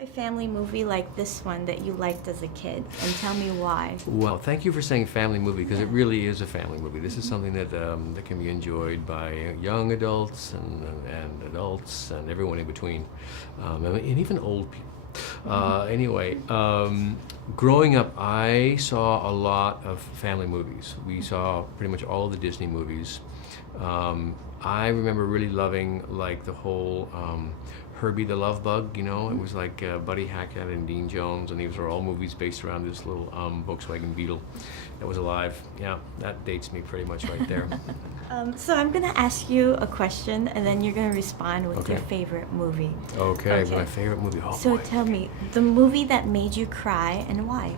a family movie like this one that you liked as a kid, and tell me why. Well, thank you for saying family movie, because it really is a family movie. This is something that that can be enjoyed by young adults and adults and everyone in between, and even old people. Anyway, growing up, I saw a lot of family movies. We saw pretty much all of the Disney movies. I remember really loving like the whole Herbie the Love Bug, you know, it was like Buddy Hackett and Dean Jones, and these were all movies based around this little Volkswagen Beetle that was alive. Yeah, that dates me pretty much right there. So I'm gonna ask you a question, and then you're gonna respond with your favorite movie. Okay, my favorite movie. Oh, so boy. tell me, the movie that made you cry and why?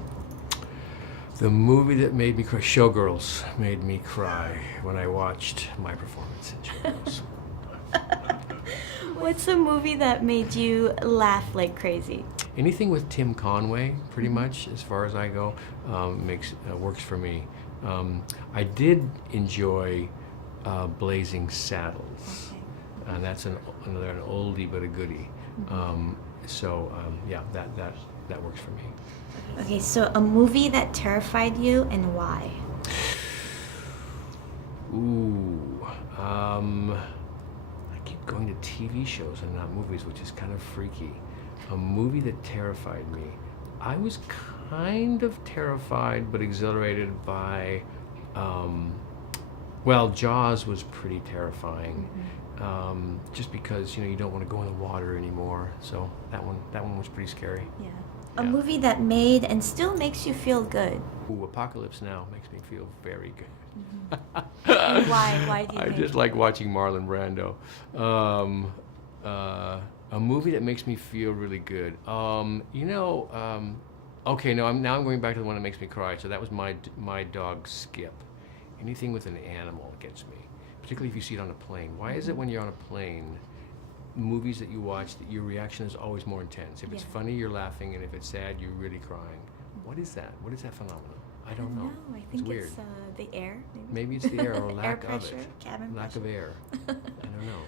The movie that made me cry, Showgirls, made me cry when I watched my performance in Showgirls. What's a movie that made you laugh like crazy? Anything with Tim Conway, pretty much, as far as I go, works for me. I did enjoy Blazing Saddles, and that's another an oldie but a goodie. Yeah, that works for me. Okay, so a movie that terrified you and why? Ooh, I keep going to TV shows and not movies, which is kind of freaky. A movie that terrified me. I was kind of terrified but exhilarated by, well, Jaws was pretty terrifying. Just because, you know, you don't want to go in the water anymore. So that one was pretty scary. Yeah. A movie that made and still makes you feel good. Ooh, Apocalypse Now makes me feel very good. And why? Why do you I think? just like watching Marlon Brando. A movie that makes me feel really good. Okay, no, now I'm going back to the one that makes me cry. So that was my dog Skip. Anything with an animal gets me, particularly if you see it on a plane. Why is it when you're on a plane, movies that you watch, that your reaction is always more intense? If it's funny, you're laughing, and if it's sad, you're really crying. What is that? What is that phenomenon? I don't know. I think it's weird. It's the air. Maybe it's the air or lack air pressure, of it. cabin Lack pressure. of air. I don't know.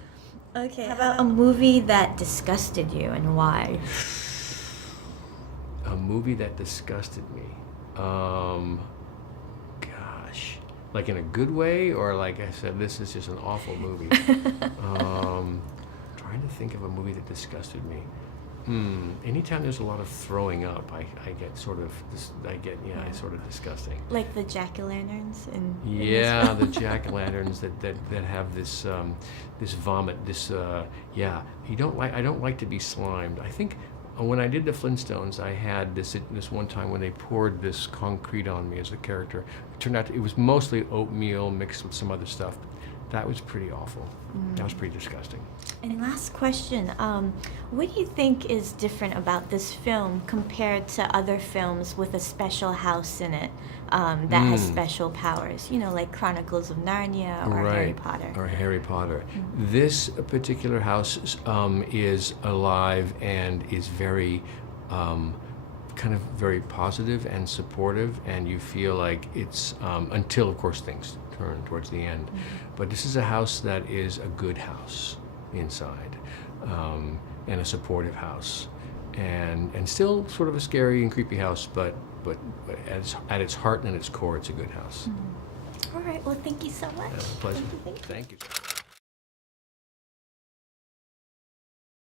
Okay, how about a movie that disgusted you and why? A movie that disgusted me. Gosh. Like in a good way, or like I said, this is just an awful movie. Trying to think of a movie that disgusted me. Anytime there's a lot of throwing up, I get sort of, it's sort of disgusting. Like the jack-o'-lanterns and yeah, the jack-o'-lanterns that have this this vomit. I don't like to be slimed. I think when I did the Flintstones, I had this one time when they poured this concrete on me as a character. It turned out it was mostly oatmeal mixed with some other stuff. That was pretty awful. That was pretty disgusting. And last question, what do you think is different about this film compared to other films with a special house in it that has special powers? You know, like Chronicles of Narnia or Harry Potter. Or Harry Potter. This particular house is alive and is very kind of very positive and supportive, and you feel like it's until of course things turn towards the end. But this is a house that is a good house inside, and a supportive house, and still sort of a scary and creepy house, but at its heart and at its core, it's a good house. All right, well, thank you so much. Pleasure. Thank you.